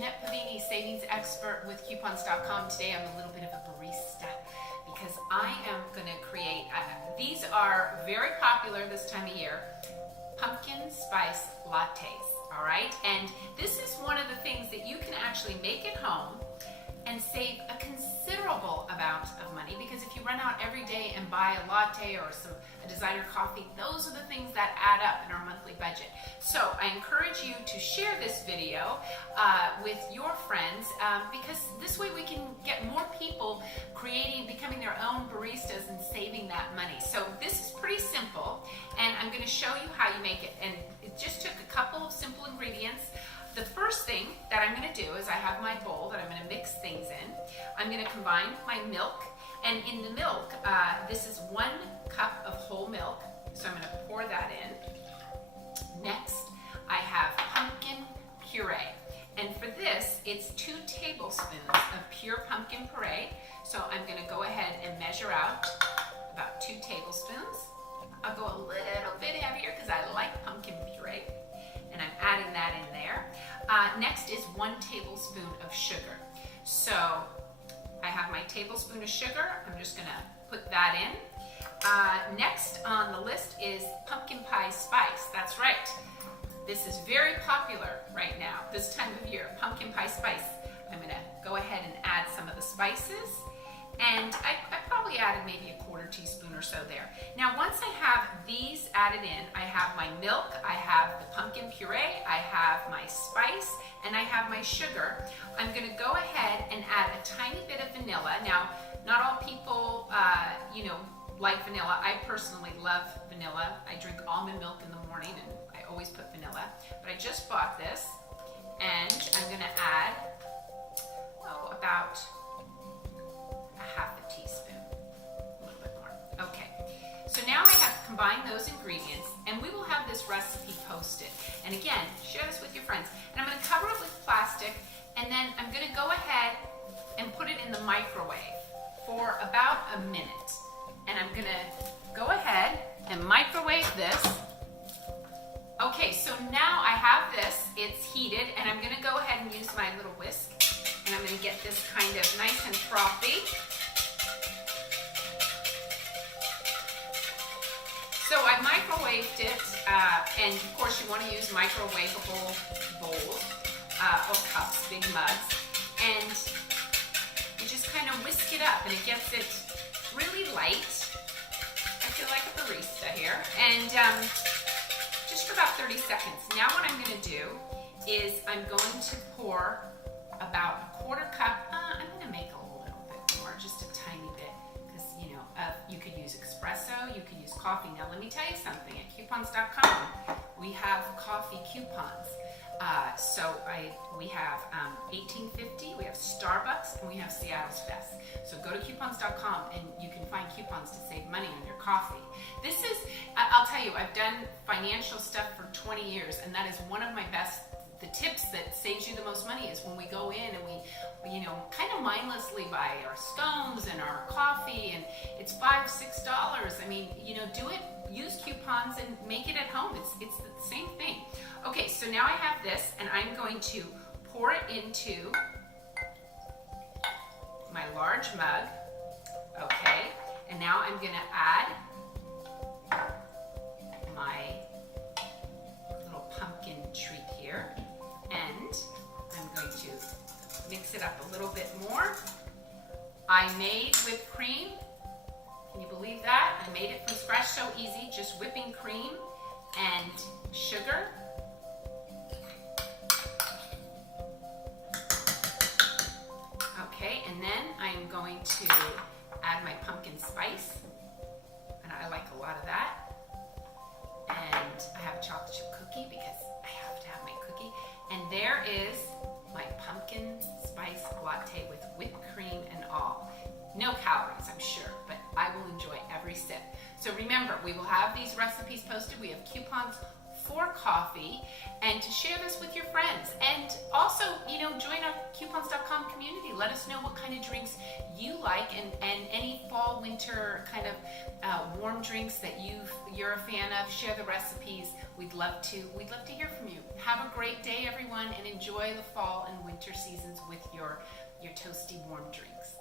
Jeanette Pavini, savings expert with coupons.com. Today I'm a little bit of a barista because I am going to create, these are very popular this time of year, pumpkin spice lattes, all right? And this is one of the things that you can actually make at home and save a considerable amount of money, because if you run out every day and buy a latte or a designer coffee, those are the things that add up in our monthly budget. So I encourage you to share this video with your friends, because this way we can get more people becoming their own baristas and saving that money. So this is pretty simple, and I'm going to show you how you make it. And it just took a couple of simple ingredients. The first thing that I'm going to do is I have my bowl that I'm going to mix things in. I'm going to combine my milk, and in the milk, this is 1 cup of whole milk, so I'm going to pour that in. Next, I have pumpkin puree, and for this, it's 2 tablespoons of pure pumpkin puree, so I'm going to go ahead and measure out about 2 tablespoons. I'll go a little bit heavier because I like pumpkin puree, and I'm adding that in there. Next is 1 tablespoon of sugar. So I have my tablespoon of sugar. I'm just going to put that in. Next on the list is pumpkin pie spice. That's right. This is very popular right now, this time of year, pumpkin pie spice. I'm going to go ahead and add some of the spices. And I probably added maybe a 1/4 teaspoon or so there. Now, once I have these added in, I have my milk, I have the pumpkin puree, I have my spice, and I have my sugar. I'm going to go ahead and add a tiny bit of vanilla. Now, not all people, like vanilla. I personally love vanilla. I drink almond milk in the morning, and I always put vanilla. But I just bought this, and I'm going to add, about 1/2 teaspoon, a little bit more. Okay, so now I have combined those ingredients, and we will have this recipe posted. And again, share this with your friends. And I'm going to cover it with plastic, and then I'm going to go ahead and put it in the microwave for about a minute. And I'm going to go ahead and microwave this. Okay, so now I have this, it's heated, and I'm going to go ahead and use my little whisk, and I'm going to get this kind of nice and frothy. So I microwaved it, and of course you want to use microwaveable bowls or cups, big mugs, and you just kind of whisk it up, and it gets it really light. I feel like a barista here, and just for about 30 seconds. Now what I'm going to do is I'm going to pour about a 1/4 cup. I'm going to make a little bit more, just a tiny bit, because you could use espresso, you could use coffee. Now let me tell you something. At coupons.com, we have coffee coupons. We have 1850, we have Starbucks, and we have Seattle's Best. So go to coupons.com and you can find coupons to save money on your coffee. This is, I'll tell you, I've done financial stuff for 20 years, and that is one of my best. The tips that saves you the most money is when we go in and we kind of mindlessly buy our scones and our coffee, and it's $5, $6. I mean, do it, use coupons and make it at home. It's the same thing. Okay, so now I have this, and I'm going to pour it into my large mug. Okay, and now I'm going to add my little pumpkin treat here, and I'm going to mix it up a little bit more. I made whipped cream. Can you believe that? I made it from scratch, so easy, just whipping cream and sugar. Okay, and then I'm going to add my pumpkin spice, and I like a lot of that. And I have a chocolate chip cookie because I have to have my cookie. And there is my pumpkin spice latte with whipped cream and all. No calories, I'm sure, but I will enjoy every sip. So remember, we will have these recipes posted. We have coupons before coffee, and to share this with your friends. And also, join our coupons.com community. Let us know what kind of drinks you like, and any fall, winter kind of warm drinks that you're a fan of. Share the recipes. We'd love to hear from you. Have a great day, everyone, and enjoy the fall and winter seasons with your toasty warm drinks.